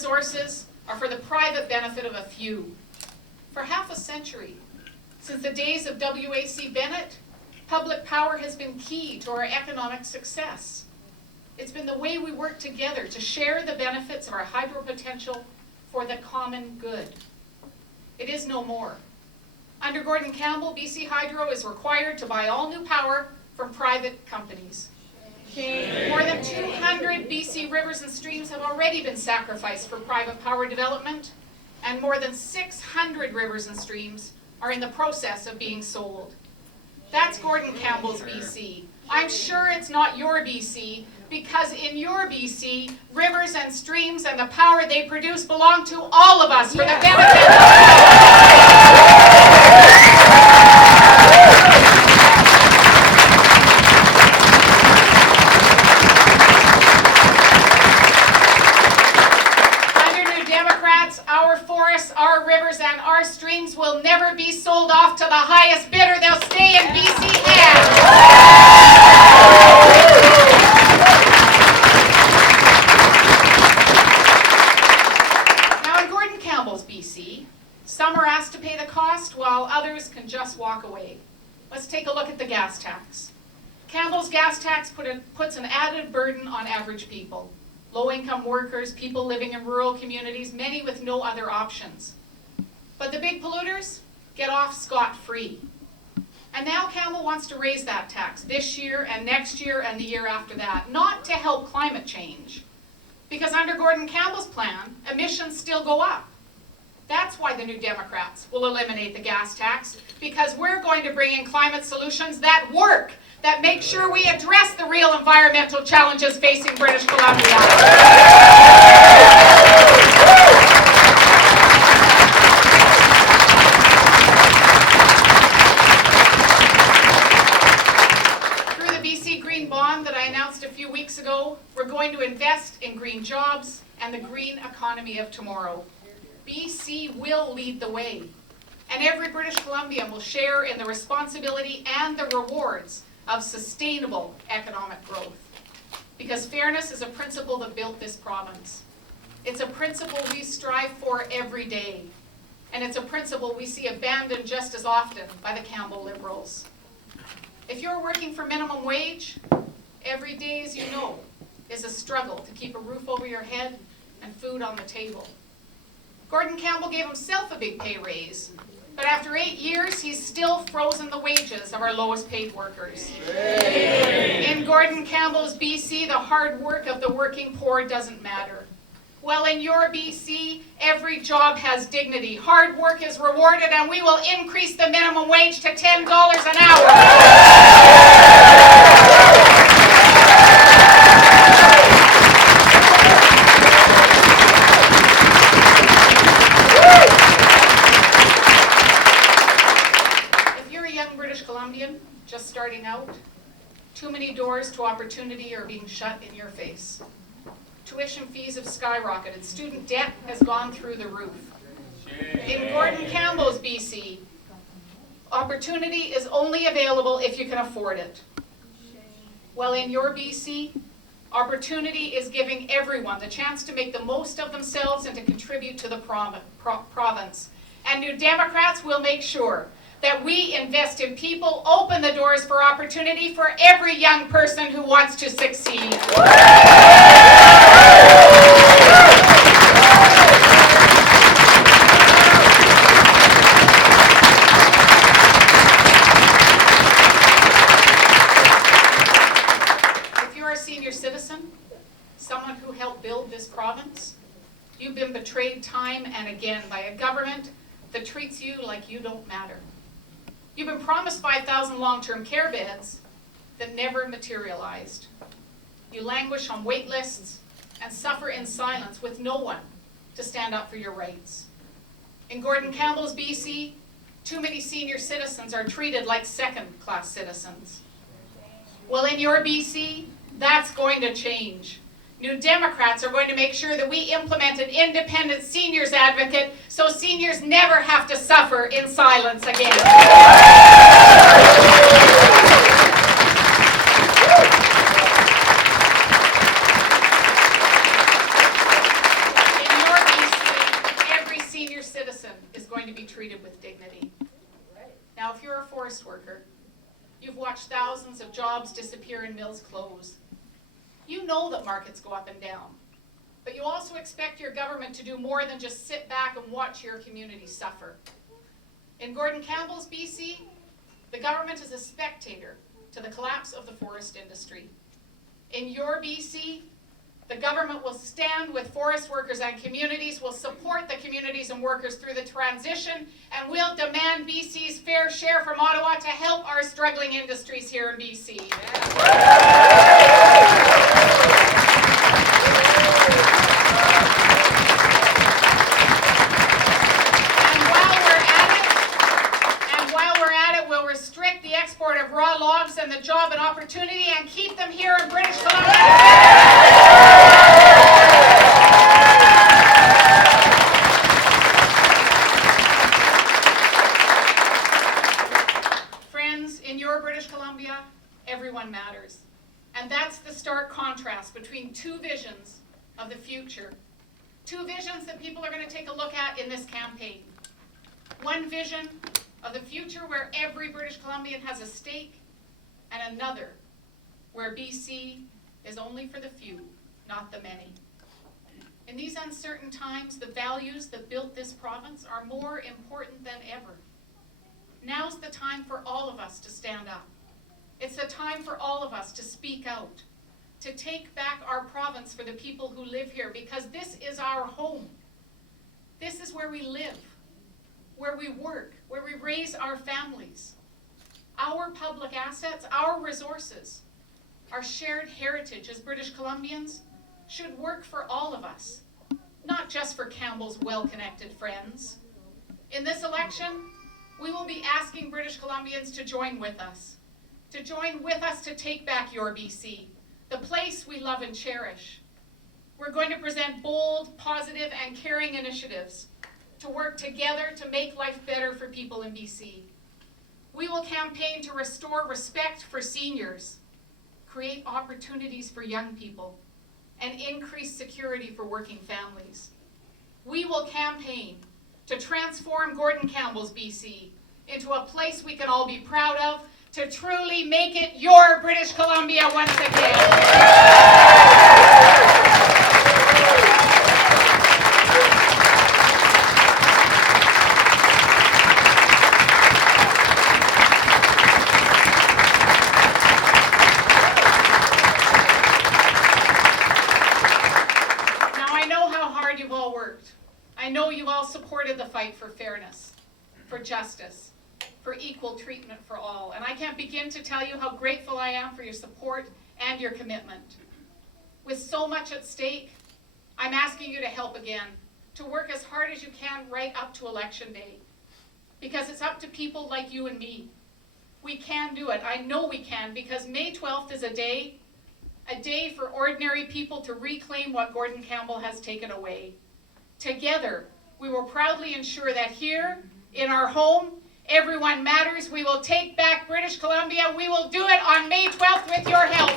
resources are for the private benefit of a few. For half a century, since the days of W.A.C. Bennett, public power has been key to our economic success. It's been the way we work together to share the benefits of our hydro potential for the common good. It is no more. Under Gordon Campbell, BC Hydro is required to buy all new power from private companies. More than 200 BC rivers and streams have already been sacrificed for private power development, and more than 600 rivers and streams are in the process of being sold. That's Gordon Campbell's BC. I'm sure it's not your BC, because in your BC, rivers and streams and the power they produce belong to all of us for the benefit of our forests, our rivers, and our streams will never be sold off to the highest bidder. They'll stay in BC hands. Now in Gordon Campbell's BC, some are asked to pay the cost while others can just walk away. Let's take a look at the gas tax. Campbell's gas tax puts an added burden on average people. Low-income workers, people living in rural communities, many with no other options. But the big polluters get off scot-free. And now Campbell wants to raise that tax this year and next year and the year after that, not to help climate change. Because under Gordon Campbell's plan, emissions still go up. That's why the New Democrats will eliminate the gas tax, because we're going to bring in climate solutions that work, that make sure we address the real environmental challenges facing British Columbia. Through the BC Green Bond that I announced a few weeks ago, we're going to invest in green jobs and the green economy of tomorrow. BC will lead the way, and every British Columbian will share in the responsibility and the rewards of sustainable economic growth. Because fairness is a principle that built this province. It's a principle we strive for every day. And it's a principle we see abandoned just as often by the Campbell Liberals. If you're working for minimum wage, every day, as you know, is a struggle to keep a roof over your head and food on the table. Gordon Campbell gave himself a big pay raise, but after 8 years, he's still frozen the wages of our lowest paid workers. In Gordon Campbell's BC, the hard work of the working poor doesn't matter. Well, in your BC, every job has dignity. Hard work is rewarded, and we will increase the minimum wage to $10 an hour. Just starting out, too many doors to opportunity are being shut in your face. Tuition fees have skyrocketed. Student debt has gone through the roof. In Gordon Campbell's BC, opportunity is only available if you can afford it. Well, in your BC, opportunity is giving everyone the chance to make the most of themselves and to contribute to the province. And New Democrats will make sure that we invest in people, open the doors for opportunity for every young person who wants to succeed. If you're a senior citizen, someone who helped build this province, you've been betrayed time and again by a government that treats you like you don't matter. You've been promised 5,000 long-term care beds that never materialized. You languish on wait lists and suffer in silence with no one to stand up for your rights. In Gordon Campbell's BC, too many senior citizens are treated like second-class citizens. Well, in your BC, that's going to change. New Democrats are going to make sure that we implement an independent seniors advocate so seniors never have to suffer in silence again. In your to be treated with dignity. Now, if you're a forest worker, you've watched thousands of jobs disappear and mills close. You know that markets go up and down, but you also expect your government to do more than just sit back and watch your community suffer. In Gordon Campbell's BC, the government is a spectator to the collapse of the forest industry. In your BC, the government will stand with forest workers and communities, will support the communities and workers through the transition, and will demand BC's fair share from Ottawa to help our struggling industries here in BC. And while we're at it, we'll restrict the export of raw logs and the job and opportunity and keep them here in British Columbia. Everyone matters. And that's the stark contrast between two visions of the future. Two visions that people are going to take a look at in this campaign. One vision of the future where every British Columbian has a stake, and another where BC is only for the few, not the many. In these uncertain times, the values that built this province are more important than ever. Now's the time for all of us to stand up. It's the time for all of us to speak out, to take back our province for the people who live here, because this is our home. This is where we live, where we work, where we raise our families. Our public assets, our resources, our shared heritage as British Columbians should work for all of us, not just for Campbell's well-connected friends. In this election, we will be asking British Columbians to join with us to take back your BC, the place we love and cherish. We're going to present bold, positive, and caring initiatives to work together to make life better for people in BC. We will campaign to restore respect for seniors, create opportunities for young people, and increase security for working families. We will campaign to transform Gordon Campbell's BC into a place we can all be proud of, to truly make it your British Columbia once again. Now, I know how hard you've all worked. I know you've all supported the fight for fairness, for justice, for equal treatment for all. And I can't begin to tell you how grateful I am for your support and your commitment. With so much at stake, I'm asking you to help again, to work as hard as you can right up to Election Day. Because it's up to people like you and me. We can do it. I know we can, because May 12th is a day for ordinary people to reclaim what Gordon Campbell has taken away. Together, we will proudly ensure that here, in our home, everyone matters. We will take back British Columbia. We will do it on May 12th with your help.